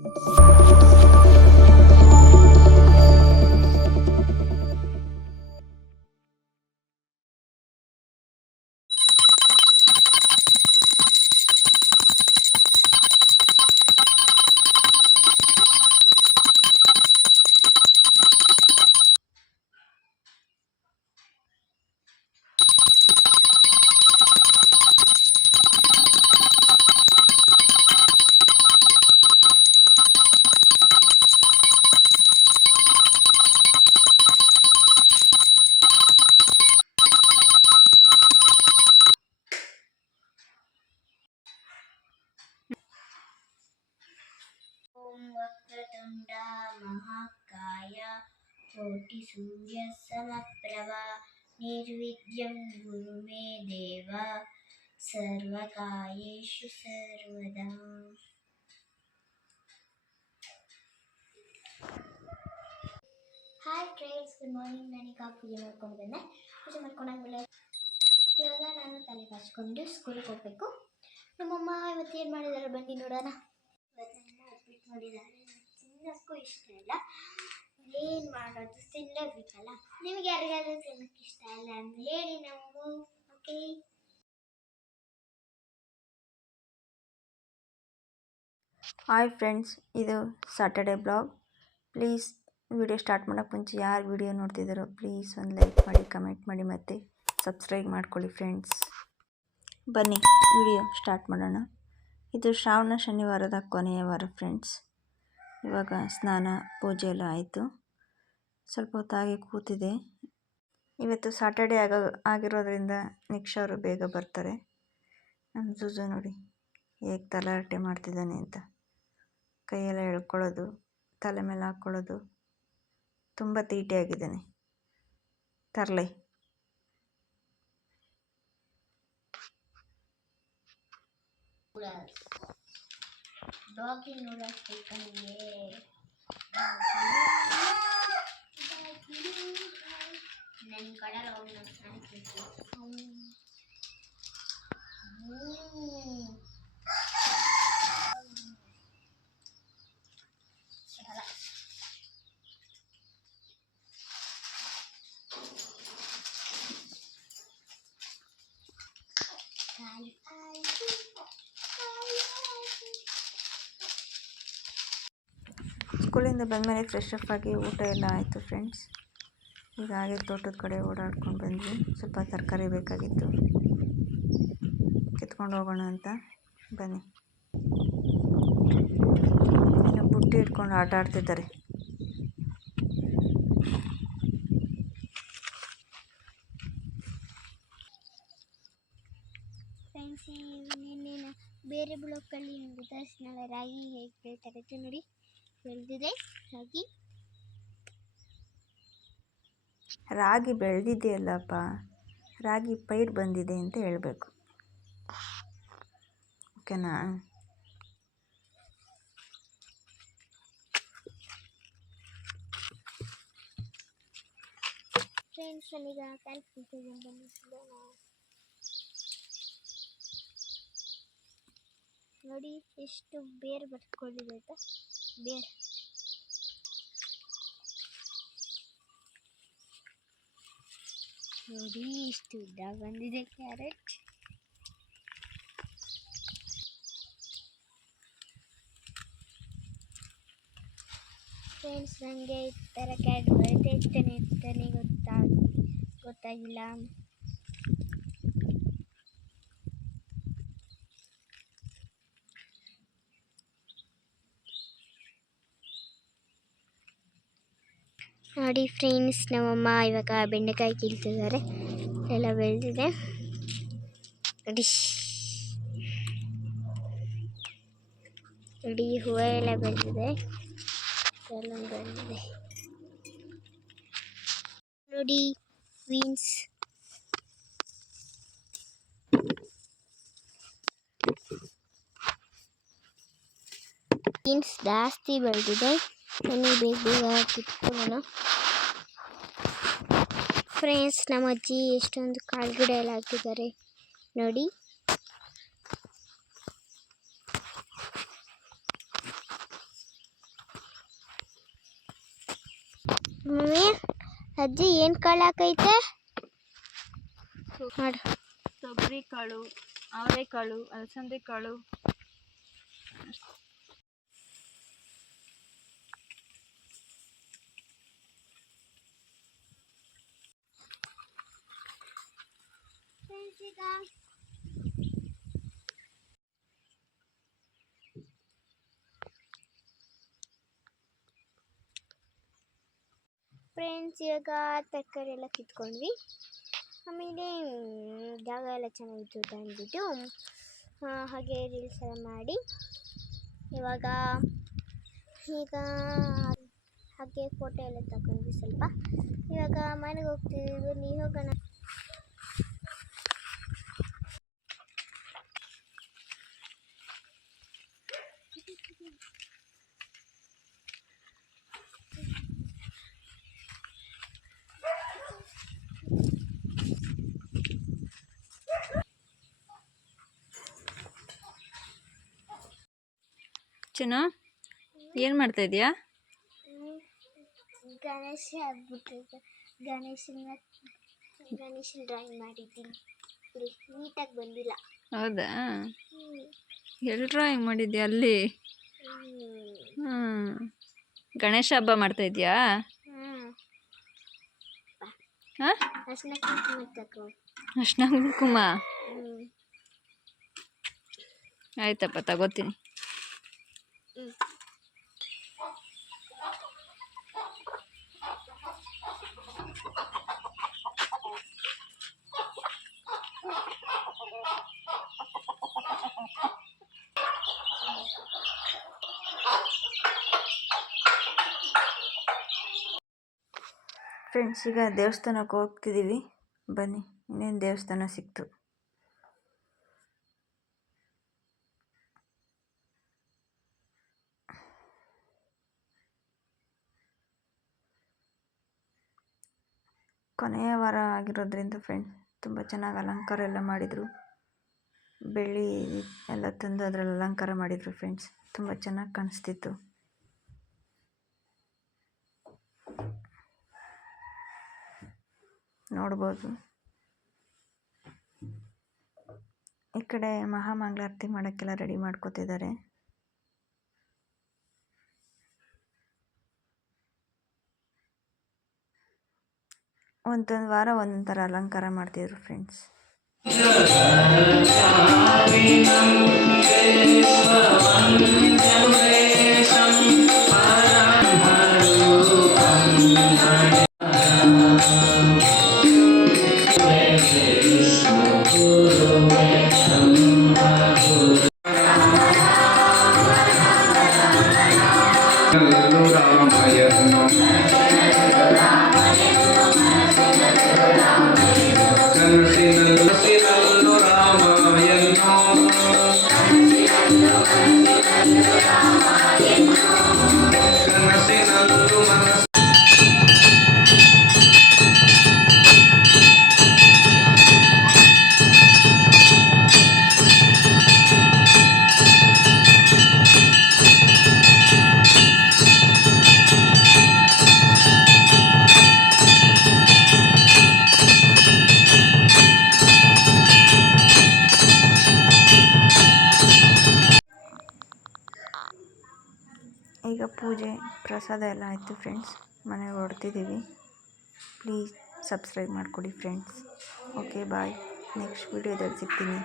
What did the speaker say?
ಓಂ ವಕ್ರತುಂಡ ಮಹಾಕಾಯ ಕೋಟಿ ಸೂರ್ಯ ಸಮಪ್ರಭ ನಿರ್ವಿಘ್ನಂ ಗುರು ಮೇ ದೇವ ಸರ್ವಕಾರ್ಯೇಷು ಸರ್ವದಾ. Hi friends, good morning. ನಾನೀಗ ಪೂಜೆ ಮಾಡ್ಕೊಂಡು ಬಂದೆ. ಪೂಜೆ ಮಾಡ್ಕೊಂಡಾದ್ಮೇಲೆ ಇವಾಗ ನಾನು ತಲೆ ಬಾಚ್ಕೊಂಡು ಸ್ಕೂಲಿಗೆ ಹೋಗಬೇಕು. ನಮ್ಮಮ್ಮ ಇವತ್ತು ಏನು ಮಾಡಿದ್ದಾರೆ ಬನ್ನಿ ನೋಡೋಣ. ಇವತ್ತಮ್ಮ ಉಪ್ಪಿಟ್ಟು ಮಾಡಿದ್ದಾರೆ. ತಿನ್ನೋಕ್ಕೂ ಇಷ್ಟ ಇಲ್ಲ, ಏನು ಮಾಡೋದು, ತಿನ್ನಲೇಬೇಕಲ್ಲ. ನಿಮ್ಗೆ ಯಾರಿಗಾದ್ರೂ ತಿನ್ನೋಕ್ಕೆ ಇಷ್ಟ ಇಲ್ಲ ಅಂತ ಹೇಳಿ ನಮಗೂ. ಓಕೆ, ಹಾಯ್ ಫ್ರೆಂಡ್ಸ್, ಇದು Saturday blog. Please video start ಮಾಡೋಕ್ಕೆ ಮುಂಚೆ ಯಾರು ವಿಡಿಯೋ ನೋಡ್ತಿದ್ದಾರೋ ಪ್ಲೀಸ್ ಒಂದು ಲೈಕ್ ಮಾಡಿ, ಕಮೆಂಟ್ ಮಾಡಿ ಮತ್ತು ಸಬ್ಸ್ಕ್ರೈಬ್ ಮಾಡ್ಕೊಳ್ಳಿ ಫ್ರೆಂಡ್ಸ್. ಬನ್ನಿ ವಿಡಿಯೋ ಸ್ಟಾರ್ಟ್ ಮಾಡೋಣ. ಇದು ಶ್ರಾವಣ ಶನಿವಾರದ ಕೊನೆಯ ವಾರ ಫ್ರೆಂಡ್ಸ್. ಇವಾಗ ಸ್ನಾನ ಪೂಜೆ ಎಲ್ಲ ಆಯಿತು. ಸ್ವಲ್ಪ ಹೊತ್ತಾಗಿ ಕೂತಿದೆ. ಇವತ್ತು ಸಾಟರ್ಡೆ ಆಗಿರೋದ್ರಿಂದ ನಿಕ್ಷಾ ಅವರು ಬೇಗ ಬರ್ತಾರೆ. ನಮ್ಮ ಜುಜು ನೋಡಿ ಹೇಗೆ ತಲಾಟೆ ಮಾಡ್ತಿದ್ದಾನೆ ಅಂತ. ಕೈಯೆಲ್ಲ ಎಳ್ಕೊಳ್ಳೋದು, ತಲೆ ಮೇಲೆ ಹಾಕ್ಕೊಳ್ಳೋದು, ತುಂಬ ತೀಟೆಯಾಗಿದ್ದಾನೆ. ತರಲೆ ಡಾಗಿ ನೋಡೋಕ್ಕೆ ನನ್ನ ಕಡಲ ಹೋಗಿ ಸ್ಕೂಲಿಂದ ಬಂದಮೇಲೆ ಫ್ರೆಶ್ ಅಪ್ ಆಗಿ ಊಟ ಎಲ್ಲ ಆಯಿತು ಫ್ರೆಂಡ್ಸ್. ಈಗ ಹಾಗೆ ತೋಟದ ಕಡೆ ಓಡಾಡ್ಕೊಂಡು ಬಂದ್ವಿ. ಸ್ವಲ್ಪ ತರಕಾರಿ ಬೇಕಾಗಿತ್ತು, ಕಿತ್ಕೊಂಡು ಹೋಗೋಣ ಅಂತ ಬನ್ನಿ. ಇನ್ನು ಬುಟ್ಟಿ ಇಟ್ಕೊಂಡು ಆಟ ಆಡ್ತಿದ್ದಾರೆ. ಫ್ರೆಂಡ್ಸ್, ನಿನ್ನೆ ಬೇರೆ ಬ್ಲಾಕಲ್ಲಿ ತೋರಿಸಿನಲ್ಲ ರಾಗಿ ಹೇಗೆ ಬೆಳಿತಾರೆ ನೋಡಿ. ಬೆಳೆದಿದೆ ರಾಗಿ ಬೆಳೆದಿದೆಯಲ್ಲಪ್ಪ, ರಾಗಿ ಪೈರು ಬಂದಿದೆ ಅಂತ ಹೇಳಬೇಕು, ಓಕೆನಾ? ಫ್ರೆಂಡ್ಸ್, ನನಗೆ ಕ್ಯಾಲ್ಕುಲೇಷನ್ ಬಂದಿಲ್ಲ ನೋಡಿ. ಎಷ್ಟು ಬೇರು ಬರ್ಕೊಂಡಿದೆ ಅಂತ. ಬೇರು ನೋಡಿ, ಇಷ್ಟು ಉದ್ದ ಬಂದಿದೆ ಕ್ಯಾರೆಟ್. ಫ್ರೆಂಡ್ಸ್, ನನಗೆ ಈ ಥರ ಕ್ಯಾರೆಟ್ ಬರುತ್ತೆ ಇಷ್ಟನೇ ಇರ್ತಾನೆ ಗೊತ್ತಾಗಿಲ್ಲ. ನೋಡಿ ಫ್ರೆಂಡ್ಸ್, ನಮ್ಮಮ್ಮ ಇವಾಗ ಬೆಂಡೆಕಾಯಿ ಕೀಳ್ತಿದ್ದಾರೆ. ಎಲ್ಲ ಬೆಳೆದಿದೆ ನೋಡಿ. ನೋಡಿ, ಹೂವು ಎಲ್ಲ ಬೆಳೆದಿದೆ, ಎಲ್ಲ ಬೆಳೆದಿದೆ ನೋಡಿ. ಬೀನ್ಸ್ ಜಾಸ್ತಿ ಬೆಳೆದಿದೆ. ನನಗೆ ಬೇಗ ಕಿತ್ಕೊಳ್ಳೋಣ. ಫ್ರೆಂಡ್ಸ್, ನಮ್ಮ ಅಜ್ಜಿ ಎಷ್ಟೊಂದು ಕಾಳು ಗಿಡ ಎಲ್ಲ ಹಾಕಿದ್ದಾರೆ ನೋಡಿ. ಮಮ್ಮಿ ಅಜ್ಜಿ ಏನು ಕಾಳು ಹಾಕೈತೆ ಮಾಡು. ತೊಗರಿ ಕಾಳು, ಅವರೆಕಾಳು, ಅಲಸಂದೆ ಕಾಳು. ಫ್ರೆಂಡ್ಸ್ ಇವಾಗ ತರಕಾರಿ ಎಲ್ಲ ಕಿತ್ಕೊಂಡ್ವಿ. ಆಮೇಲೆ ಜಾಗ ಎಲ್ಲ ಚೆನ್ನಾಗಿತ್ತು ಅಂತ ಅಂದ್ಬಿಟ್ಟು ಹಾಗೆ ರೀಲ್ಸ್ ಎಲ್ಲ ಮಾಡಿ ಈಗ ಹಾಗೆ ಫೋಟೋ ಎಲ್ಲ ತಗೊಂಡ್ವಿ ಸ್ವಲ್ಪ. ಇವಾಗ ಮನೆಗೆ ಹೋಗ್ತಿದ್ದೀವಿ, ನೀವು ಹೋಗೋಣ. ಚೆನ್ನ ಏನು ಮಾಡ್ತಾ ಇದೀಯಾ? ಗಣೇಶ ಆಗ್ಬಿಟ್ಟಿದೆ. ಗಣೇಶನ ಡ್ರಾಯಿಂಗ್ ಮಾಡಿದ್ದೀನಿ. ನೀಟಾಗಿ ಬಂದಿಲ್ಲ. ಹೌದಾ? ಎಲ್ಲಿ ಡ್ರಾಯಿಂಗ್ ಮಾಡಿದ್ಯಾ ಅಲ್ಲಿ? ಗಣೇಶ ಹಬ್ಬ ಮಾಡ್ತಾ ಇದೀಯಾ? ಹಾಂ, ಅರ್ಶಿನ ಕುಂಕುಮ ತಗೋ. ಅರ್ಶಿನ ಕುಂಕುಮ ಆಯ್ತಪ್ಪ, ತಗೋತೀನಿ. ಫ್ರೆಂಡ್ಸ್, ಈಗ ದೇವಸ್ಥಾನಕ್ಕೆ ಹೋಗ್ತಿದ್ದೀವಿ. ಬನ್ನಿ, ಇನ್ನೇನು ದೇವಸ್ಥಾನ ಸಿಕ್ತು. ಕೊನೆಯ ವಾರ ಆಗಿರೋದ್ರಿಂದ ಫ್ರೆಂಡ್ಸ್ ತುಂಬ ಚೆನ್ನಾಗಿ ಅಲಂಕಾರ ಎಲ್ಲ ಮಾಡಿದರು. ಬೆಳ್ಳಿ ಎಲ್ಲ ತಂದು ಅದರಲ್ಲಿ ಅಲಂಕಾರ ಮಾಡಿದರು ಫ್ರೆಂಡ್ಸ್. ತುಂಬ ಚೆನ್ನಾಗಿ ಕಾಣಿಸ್ತಿತ್ತು. ನೋಡ್ಬೋದು. ಈ ಕಡೆ ಮಹಾಮಂಗಳಾರತಿ ಮಾಡೋಕ್ಕೆಲ್ಲ ರೆಡಿ ಮಾಡ್ಕೋತಿದ್ದಾರೆ. ಒಂದೊಂದು ವಾರ ಒಂದೊಂದು ಥರ ಅಲಂಕಾರ ಮಾಡ್ತಿದ್ರು ಫ್ರೆಂಡ್ಸ್. ಈಗ ಪೂಜೆ ಪ್ರಸಾದ ಎಲ್ಲ ಆಯಿತು ಫ್ರೆಂಡ್ಸ್. ಮನೆಗೆ ಹೊರಡ್ತಿದ್ದೀವಿ. ಪ್ಲೀಸ್ ಸಬ್ಸ್ಕ್ರೈಬ್ ಮಾಡಿಕೊಡಿ ಫ್ರೆಂಡ್ಸ್. ಓಕೆ, ಬಾಯ್. ನೆಕ್ಸ್ಟ್ ವಿಡಿಯೋದಲ್ಲಿ ಸಿಗ್ತೀನಿ.